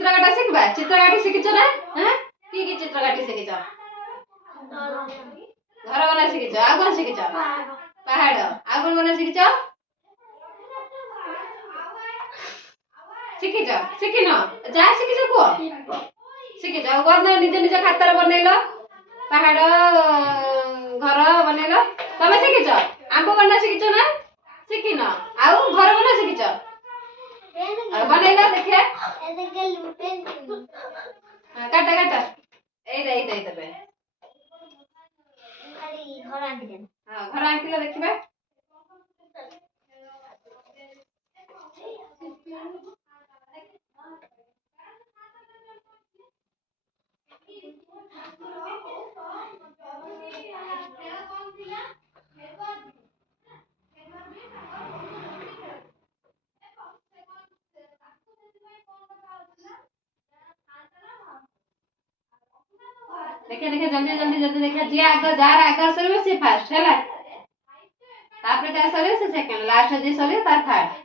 चित्र काटा शिखबा चित्र काटी शिखिछ ना हां की चित्र काटी शिखिछ घर बना शिखिछ आ कोन शिखिछ पहाड़ आ कोन बना शिखिछ शिखिछ शिखिन जा शिखिछ को शिखिछ गर्न निज निज खातर बनैलो पहाड़ घर बनैलो तमे शिखिछ आंबो बना शिखिछ ना शिखिन आ घर बना शिखिछ बनैलो देखिए काटा काटा ए तबे घर आंकिले हां घर आंकिले देखिबा देखिए देखिए जल्दी जल्दी जल्दी देखिए जी आगे जार आगे सरियो से फास्ट हैला तापरे जा सरियो से सेकंड लास्ट जे सरियो तार थर्ड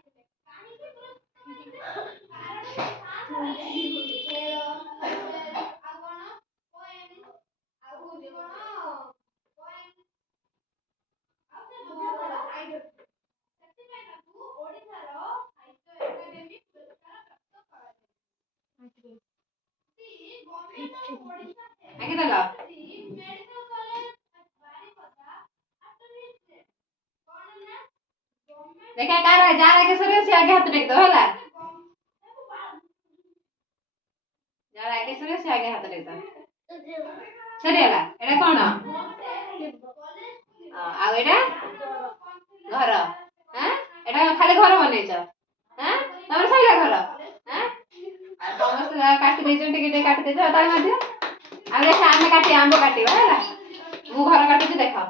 आगे देला देखा कार जार आगे सरियो से आगे हाथ टेक दो हैला जार आगे सरियो से आगे हाथ टेक दो सरियाला एडा कोन आ एडा घर हां एडा खाली घर बनेछ हां तमर सैला घर हां समस्त काटी देछ टिके काटी देछ ताई मादियो आ देखा आमे काटी आंबो काटी हैला मु घर काटी छी देखा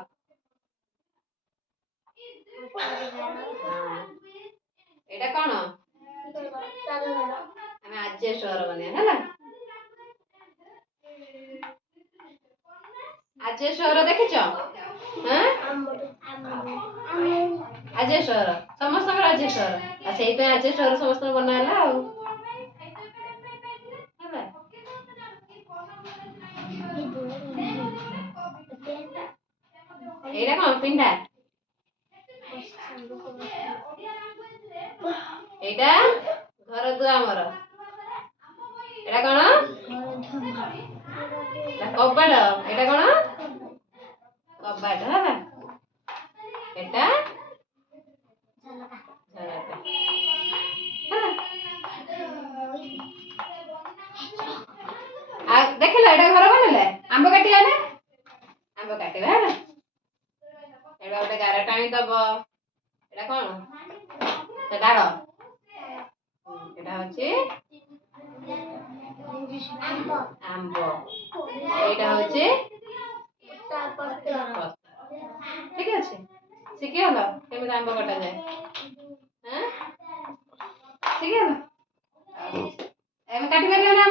एटा कोन हमें आज शहर बने हैला आज शहर देखिछ हां आज शहर समस्त आज शहर आ सेई पे आज शहर समस्त बनाला आ एटा कोन पिंडा एटा घर दुआ हमर एटा कोन कबाड़ एटा कोन कबाड़ हैला एटा झरका आ देखला एटा घर बनले आंबो काटिया ना आंबो काटिबा हैला एटा ओटे गारा टाणी दबो एटा कोन ते डालो एटा होची आंबो एटा होची ठीक আছে শিখে হলো কেমন আম্ব কাটা যায় হ্যাঁ শিখে হলো এবার কাটি পারবে না